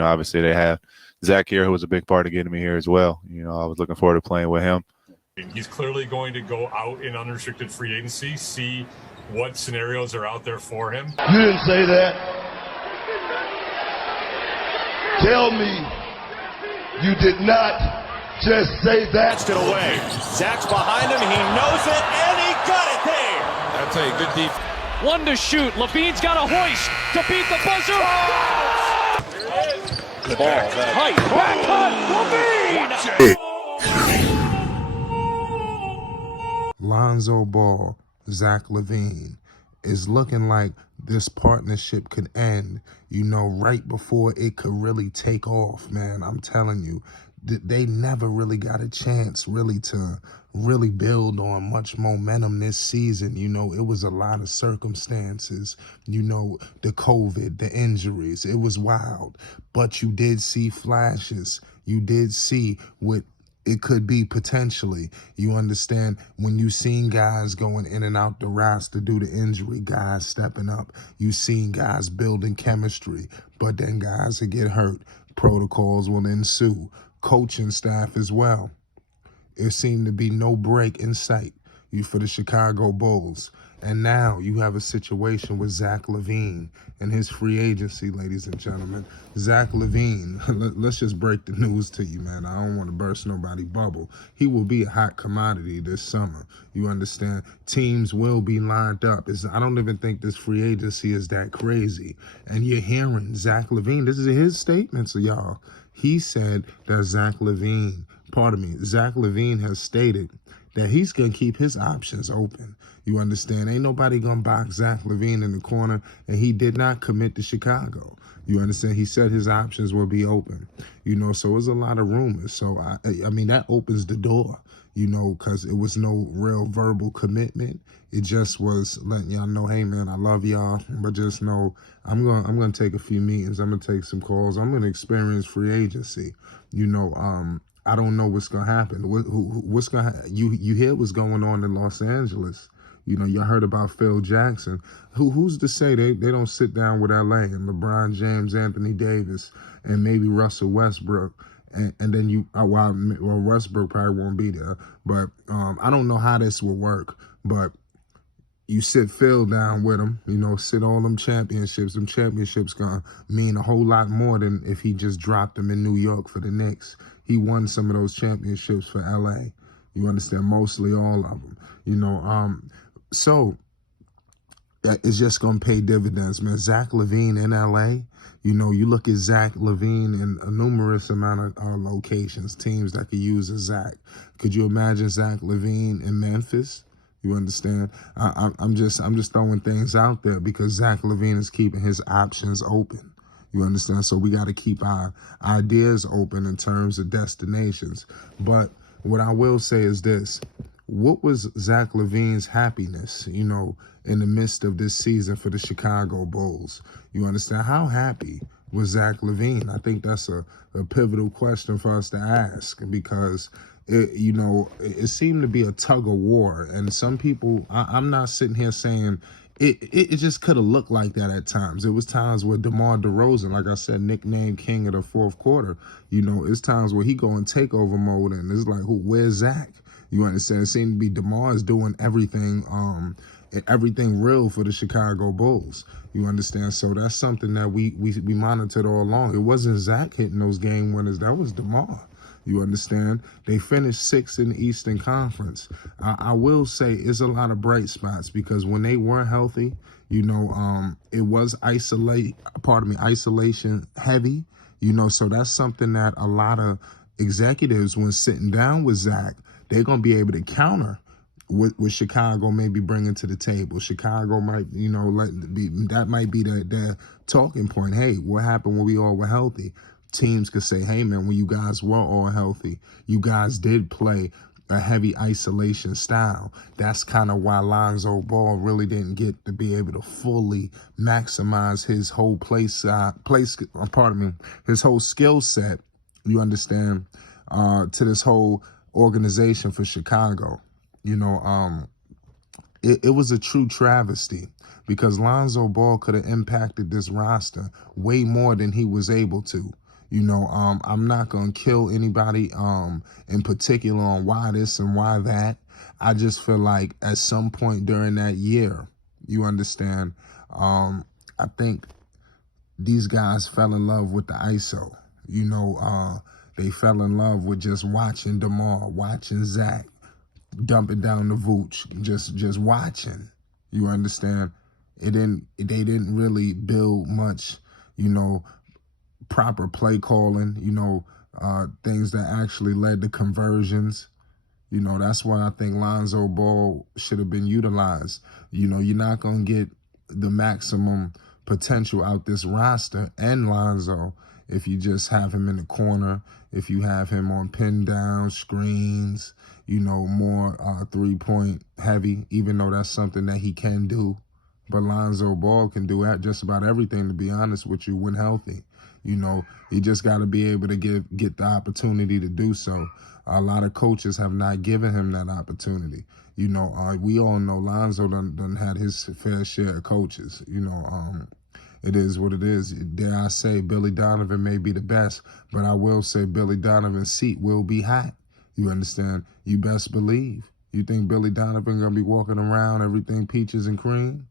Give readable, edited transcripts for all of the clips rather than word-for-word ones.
Obviously they have Zach here, who was a big part of getting me here as well. I was looking forward to playing with him. He's clearly going to go out in unrestricted free agency, see what scenarios are out there for him. You didn't say that. Tell me you did not just say that. It away. Zach's behind him. He knows it, and he got it there. I'll tell you, good defense. One to shoot. Lavine's got a hoist to beat the buzzer. Oh! The ball. Height. Back cut. Lavine. Lonzo Ball, Zach Lavine, is looking like this partnership could end, right before it could really take off, man. I'm telling you, they never really got a chance to build on much momentum this season. It was a lot of circumstances, the COVID, the injuries. It was wild, but you did see flashes. You did see what it could be potentially. You understand, when you seen guys going in and out the roster due to injury, guys stepping up, you seen guys building chemistry, but then guys that get hurt, protocols will ensue, coaching staff as well. It seemed to be no break in sight for the Chicago Bulls. And now you have a situation with Zach Lavine and his free agency, ladies and gentlemen. Zach Lavine, let's just break the news to you, man. I don't want to burst nobody's bubble. He will be a hot commodity this summer. You understand? Teams will be lined up. I don't even think this free agency is that crazy. And you're hearing Zach Lavine. This is his statement, so y'all. He said that Zach Lavine has stated that he's going to keep his options open. You understand? Ain't nobody going to box Zach Lavine in the corner, and he did not commit to Chicago. You understand? He said his options will be open. So it's a lot of rumors. So, I mean, that opens the door, because it was no real verbal commitment. It just was letting y'all know, hey, man, I love y'all, but just know I'm going to take a few meetings. I'm going to take some calls. I'm going to experience free agency. I don't know what's going to happen. What's going to you hear what's going on in Los Angeles. You heard about Phil Jackson. Who's to say they don't sit down with LA and LeBron James, Anthony Davis, and maybe Russell Westbrook, and then Westbrook probably won't be there. But I don't know how this will work. But you sit Phil down with him, sit all them championships. Them championships gonna mean a whole lot more than if he just dropped them in New York for the Knicks. He won some of those championships for LA. You understand? Mostly all of them. So it's just going to pay dividends, man. Zach Lavine in LA, you look at Zach Lavine in a numerous amount of locations, teams that could use a Zach. Could you imagine Zach Lavine in Memphis? You understand? I'm just throwing things out there because Zach Lavine is keeping his options open. You understand? So we got to keep our ideas open in terms of destinations. But what I will say is this. What was Zach Lavine's happiness, in the midst of this season for the Chicago Bulls? You understand? How happy was Zach Lavine? I think that's a pivotal question for us to ask because, it seemed to be a tug of war. And some people, I'm not sitting here saying it just could have looked like that at times. It was times where DeMar DeRozan, like I said, nicknamed King of the fourth quarter, it's times where he go in takeover mode and it's like, where's Zach? You understand? It seemed to be DeMar's doing everything real for the Chicago Bulls. You understand? So that's something that we monitored all along. It wasn't Zach hitting those game winners. That was DeMar. You understand? They finished 6th in the Eastern Conference. I will say it's a lot of bright spots because when they were healthy, it was isolation heavy. So that's something that a lot of executives, when sitting down with Zach, they're going to be able to counter what Chicago may be bringing to the table. Chicago might, that might be their talking point. Hey, what happened when we all were healthy? Teams could say, hey, man, when you guys were all healthy, you guys did play a heavy isolation style. That's kind of why Lonzo Ball really didn't get to be able to fully maximize his whole his whole skill set, you understand, to this whole organization for Chicago. It was a true travesty because Lonzo Ball could have impacted this roster way more than he was able to. I'm not going to kill anybody in particular on why this and why that. I just feel like at some point during that year, you understand, I think these guys fell in love with the ISO. They fell in love with just watching DeMar, watching Zach, dumping down the Vooch, just watching. You understand? They didn't really build much, proper play calling, things that actually led to conversions. That's why I think Lonzo Ball should have been utilized. You're not going to get the maximum potential out this roster and Lonzo if you just have him in the corner, if you have him on pin down screens, more three-point heavy, even though that's something that he can do. But Lonzo Ball can do just about everything, to be honest with you, when healthy. He just got to be able to get the opportunity to do so. A lot of coaches have not given him that opportunity. We all know Lonzo done had his fair share of coaches. It is what it is. Dare I say, Billy Donovan may be the best, but I will say Billy Donovan's seat will be hot. You understand? You best believe. You think Billy Donovan gonna be walking around everything peaches and cream?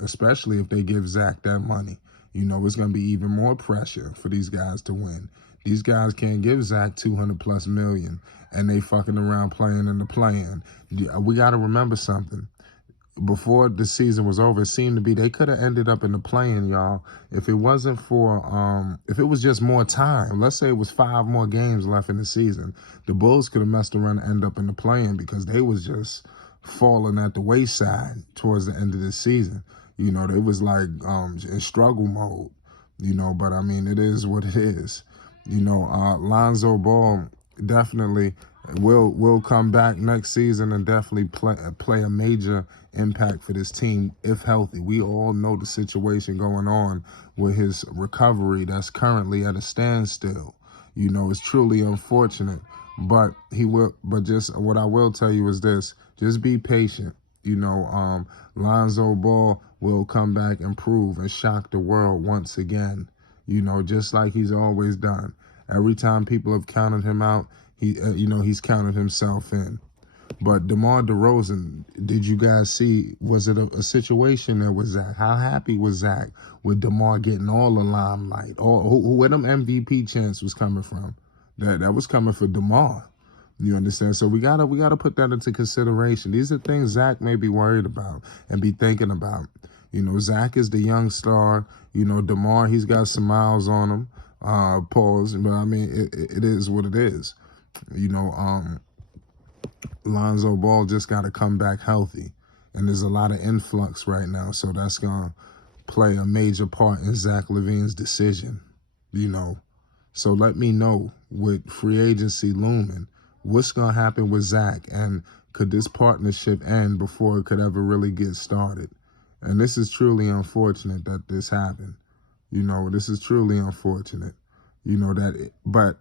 Especially if they give Zach that money. It's going to be even more pressure for these guys to win. These guys can't give Zach $200+ million, and they fucking around playing in the play-in. We got to remember something. Before the season was over, it seemed to be they could have ended up in the play-in, y'all, if it wasn't for, if it was just more time. Let's say it was 5 more games left in the season. The Bulls could have messed around and end up in the play-in because they was just falling at the wayside towards the end of the season. They was like in struggle mode, but I mean, it is what it is. Lonzo Ball definitely will come back next season and definitely play a major impact for this team if healthy. We all know the situation going on with his recovery that's currently at a standstill. It's truly unfortunate, but just what I will tell you is this: just be patient. Lonzo Ball will come back, improve, and shock the world once again, just like he's always done. Every time people have counted him out, he's counted himself in. But DeMar DeRozan, did you guys see, was it a situation there with Zach? How happy was Zach with DeMar getting all the limelight? Where them MVP chants was coming from? That was coming for DeMar. You understand? So we gotta put that into consideration. These are things Zach may be worried about and be thinking about. Zach is the young star. DeMar, he's got some miles on him. Pause. But I mean, it is what it is. Lonzo Ball just got to come back healthy. And there's a lot of influx right now. So that's going to play a major part in Zach Lavine's decision. So let me know with free agency looming, what's going to happen with Zach, and could this partnership end before it could ever really get started? And this is truly unfortunate that this happened. This is truly unfortunate. But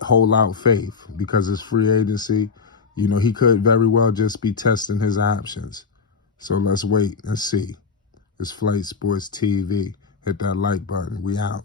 hold out faith because it's free agency. He could very well just be testing his options. So let's wait and see. It's Flight Sports TV. Hit that like button. We out.